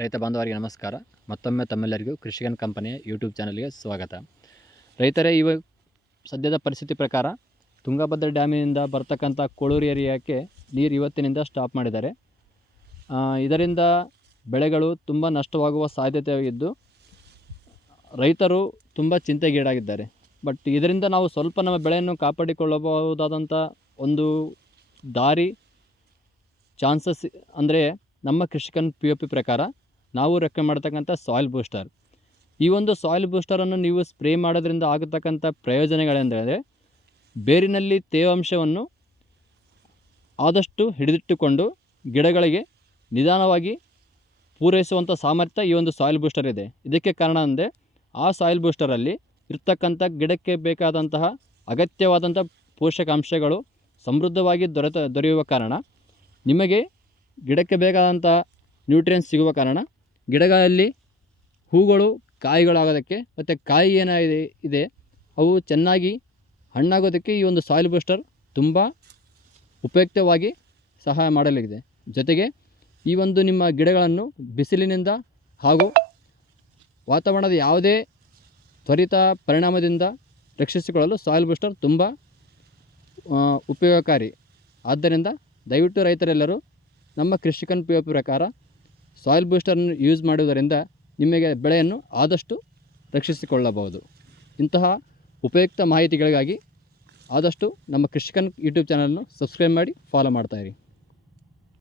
ರೈತ ಬಾಂಧವರಿಗೆ ನಮಸ್ಕಾರ. ಮತ್ತೊಮ್ಮೆ ತಮ್ಮೆಲ್ಲರಿಗೂ ಕೃಷಿಕನ್ ಕಂಪನಿಯ ಯೂಟ್ಯೂಬ್ ಚಾನಲ್ಗೆ ಸ್ವಾಗತ. ರೈತರೇ, ಇವಾಗ ಸದ್ಯದ ಪರಿಸ್ಥಿತಿ ಪ್ರಕಾರ ತುಂಗಭದ್ರಾ ಡ್ಯಾಮಿನಿಂದ ಬರ್ತಕ್ಕಂಥ ಕೋಳೂರು ಏರಿಯಾಕ್ಕೆ ನೀರು ಇವತ್ತಿನಿಂದ ಸ್ಟಾಪ್ ಮಾಡಿದ್ದಾರೆ. ಇದರಿಂದ ಬೆಳೆಗಳು ತುಂಬ ನಷ್ಟವಾಗುವ ಸಾಧ್ಯತೆಯಾಗಿದ್ದು ರೈತರು ತುಂಬ ಚಿಂತೆಗೀಡಾಗಿದ್ದಾರೆ. ಬಟ್ ಇದರಿಂದ ನಾವು ಸ್ವಲ್ಪ ನಮ್ಮ ಬೆಳೆಯನ್ನು ಕಾಪಾಡಿಕೊಳ್ಳಬಹುದಾದಂಥ ಒಂದು ದಾರಿ ಚಾನ್ಸಸ್ ಅಂದರೆ ನಮ್ಮ ಕೃಷಿಕನ್ POP ಪ್ರಕಾರ ನಾವು ರೆಕಮೆಂಡ್ ಮಾಡ್ತಕ್ಕಂಥ ಸಾಯಿಲ್ ಬೂಸ್ಟರ್. ಈ ಒಂದು ಸಾಯಿಲ್ ಬೂಸ್ಟರನ್ನು ನೀವು ಸ್ಪ್ರೇ ಮಾಡೋದ್ರಿಂದ ಆಗತಕ್ಕಂಥ ಪ್ರಯೋಜನಗಳೆಂದರೆ ಬೇರಿನಲ್ಲಿ ತೇವಾಂಶವನ್ನು ಆದಷ್ಟು ಹಿಡಿದಿಟ್ಟುಕೊಂಡು ಗಿಡಗಳಿಗೆ ನಿಧಾನವಾಗಿ ಪೂರೈಸುವಂಥ ಸಾಮರ್ಥ್ಯ ಈ ಒಂದು ಸಾಯಿಲ್ ಬೂಸ್ಟರ್ ಇದೆ. ಇದಕ್ಕೆ ಕಾರಣ ಅಂದರೆ ಆ ಸಾಯಿಲ್ ಬೂಸ್ಟರಲ್ಲಿ ಇರ್ತಕ್ಕಂಥ ಗಿಡಕ್ಕೆ ಬೇಕಾದಂತಹ ಅಗತ್ಯವಾದಂಥ ಪೋಷಕಾಂಶಗಳು ಸಮೃದ್ಧವಾಗಿ ದೊರೆಯುವ ಕಾರಣ ನಿಮಗೆ ಗಿಡಕ್ಕೆ ಬೇಕಾದಂಥ ನ್ಯೂಟ್ರಿಯೆಂಟ್ಸ್ ಸಿಗುವ ಕಾರಣ ಗಿಡಗಳಲ್ಲಿ ಹೂಗಳು ಕಾಯಿಗಳಾಗೋದಕ್ಕೆ ಮತ್ತು ಕಾಯಿ ಏನಿದೆ ಅವು ಚೆನ್ನಾಗಿ ಹಣ್ಣಾಗೋದಕ್ಕೆ ಈ ಒಂದು ಸಾಯಿಲ್ ಬೂಸ್ಟರ್ ತುಂಬ ಉಪಯುಕ್ತವಾಗಿ ಸಹಾಯ ಮಾಡಲಿದೆ. ಜೊತೆಗೆ ಈ ಒಂದು ನಿಮ್ಮ ಗಿಡಗಳನ್ನು ಬಿಸಿಲಿನಿಂದ ಹಾಗೂ ವಾತಾವರಣದ ಯಾವುದೇ ತ್ವರಿತ ಪರಿಣಾಮದಿಂದ ರಕ್ಷಿಸಿಕೊಳ್ಳಲು ಸಾಯಿಲ್ ಬೂಸ್ಟರ್ ತುಂಬ ಉಪಯೋಗಕಾರಿ. ಆದ್ದರಿಂದ ದಯವಿಟ್ಟು ರೈತರೆಲ್ಲರೂ ನಮ್ಮ ಕೃಷಿಕನ್ POP ಪ್ರಕಾರ ಸಾಯಿಲ್ ಬೂಸ್ಟರನ್ನು ಯೂಸ್ ಮಾಡುವುದರಿಂದ ನಿಮಗೆ ಬೆಳೆಯನ್ನು ಆದಷ್ಟು ರಕ್ಷಿಸಿಕೊಳ್ಳಬಹುದು. ಇಂತಹ ಉಪಯುಕ್ತ ಮಾಹಿತಿಗಳಿಗಾಗಿ ಆದಷ್ಟು ನಮ್ಮ ಕೃಷಿಕನ್ ಯೂಟ್ಯೂಬ್ ಚಾನಲನ್ನು ಸಬ್ಸ್ಕ್ರೈಬ್ ಮಾಡಿ ಫಾಲೋ ಮಾಡ್ತಾಯಿರಿ.